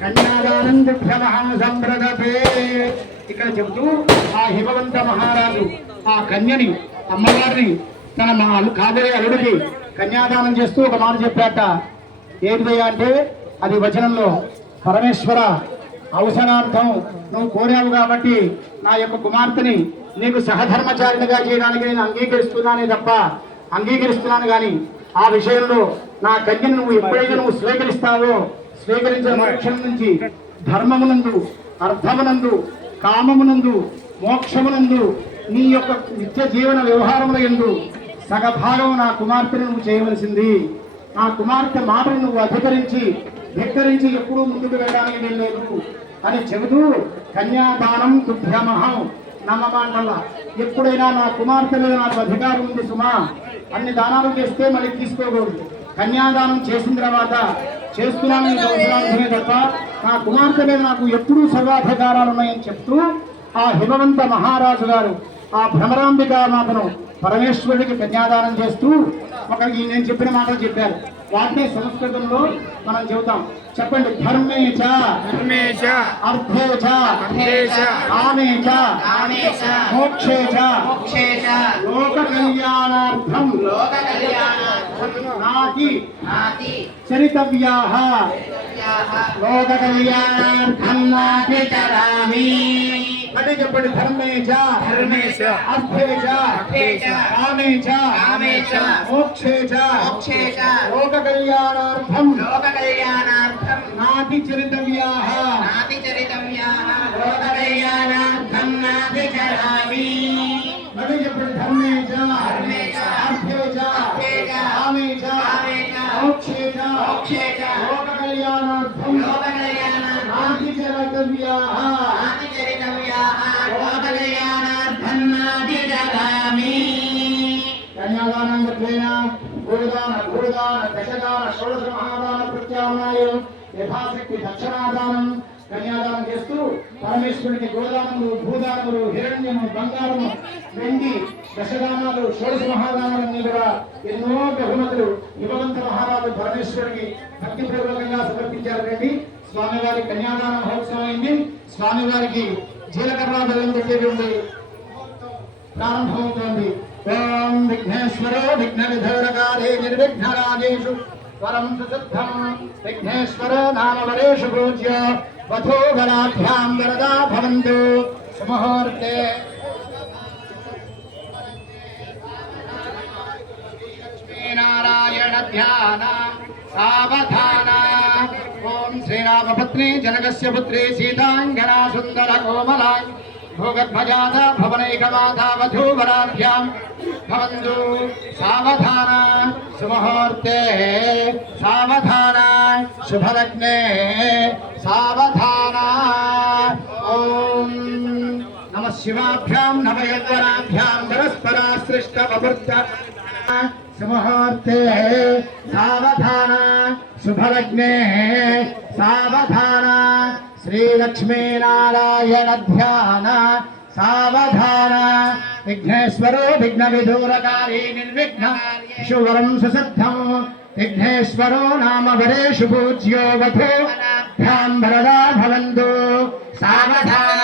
కన్యాదానం దుఃఖమహం సంప్రదపే. ఇక్కడ చెబుతూ ఆ హిమవంత మహారాజు ఆ కన్యని అమ్మవారిని తన కాబోయే అల్లుడికి కన్యాదానం చేస్తూ ఒక మాట చెప్పాట. ఏంటిదయ్యా అంటే అది వచనంలో, పరమేశ్వర అవసరార్థం నువ్వు కోరావు కాబట్టి నా యొక్క కుమార్తెని నీకు సహధర్మచారిణిగా చేయడానికి నేను అంగీకరిస్తున్నాను కానీ ఆ విషయంలో నా కన్యను నువ్వు ఎప్పుడైతే నువ్వు స్వీకరిస్తావో స్వీకరించిన మోక్షం నుంచి ధర్మమునందు, అర్థమునందు, కామమునందు, మోక్షమునందు నీ యొక్క నిత్య జీవన వ్యవహారముల యందు సగభాగం నా కుమార్తెను నువ్వు చేయవలసింది. నా కుమార్తె మాటను నువ్వు ధిక్కరించి ఎప్పుడూ ముందుకు వెళ్ళడానికి వెళ్ళలేదు అని చెబుతూ కన్యాదానం తుభ్యమహం నమ్మమాండల. ఎప్పుడైనా నా కుమార్తె మీద నాకు అధికారం ఉంది సుమా, అన్ని దానాలు చేస్తే మళ్ళీ తీసుకోకూడదు. కన్యాదానం చేసిన తర్వాత చేస్తున్నాను అవసరాలనే తప్ప నా కుమార్తె మీద నాకు ఎప్పుడూ సర్వాధికారాలు ఉన్నాయని చెప్తూ ఆ హిమవంత మహారాజు గారు ఆ భ్రమరాంబికా మాతను పరమేశ్వరుడికి కన్యాదానం చేస్తూ నేను చెప్పిన మాటలు చెప్పారు. వాటిని సంస్కృతంలో మనం చెబుతాం. చెప్పండి. ధర్మేచ అర్థేచ కామేచ మోక్షేచ లోక కళ్యాణార్థం నాతి చరితవ్యాః లోక కళ్యాణార్థం నాతి చరామి. అంటే చెప్పండి. ధర్మేచ అర్థేచ కామేచ మోక్షేచ లోక కళ్యాణార్థం నాతి చరితవ్యాః లోక కళ్యాణార్థం నాతి చరామి. అంటే చెప్పండి. ధర్మేచ అర్థేచ కామేచ మోక్షేచ లోక కళ్యాణార్థం నాతి చరితవ్యాః కన్యాదానం గోదాన దశదాన షోడశ మహాదాన ప్రత్యామ్నాయం యథాశక్తి దక్షిణాదానం కన్యాదానం చేస్తూ పరమేశ్వరునికి గోదానములు, భూదానములు, హిరణ్యము, బంగారము, వెండి, దశదానాలు, షోడశ మహాదానాలన్నీ కూడా ఎన్నో బహుమతులు హిమవంత మహారాజు పరమేశ్వరునికి భక్తిపూర్వకంగా సమర్పించారు. రండి, స్వామివారి కన్యాదాన మహోత్సవం అయింది. స్వామివారికి జీలకర్ర బెల్లం పెట్టేటువంటి ప్రారంభమవుతోంది. ఓం విఘ్నేశ్వరో విఘ్న విధోరకారే నిర్విఘ్నరాజేషు వరం సుసిద్ధం విఘ్నేశ్వరో నామవరేషు పూజ్య వధూగణాభ్యాం వరదా భవంతు. సుముహూర్తే లక్ష్మీనారాయణ ధ్యాన సావధాన. ఓం శ్రీరామపత్ని జనకస్య పుత్రి సీతాంగనా సుందర కోమలా భూగర్భజాత భవనైకమాతా వధూవరాభ్యాం భవంతు. సావధాన. సుముహూర్తే సావధాన. శుభలగ్నే సావధాన. ఓం నమ శివాభ్యాం నవయవరాభ్యాం పరస్పరాశ్లిష్ట వపుర్త. సుముహూర్తే సావధాన. శుభలగ్నే సావధాన. శ్రీలక్ష్మీనారాయణ ధ్యాన సావధాన. విఘ్నేశ్వరో విఘ్న విధూరకారీ నిర్విఘ్న శువరం సుసిద్ధం విఘ్నేశ్వరో నామ వరేషు పూజ్యో వధూభ్యాం వరదా భవంతు. సావధాన.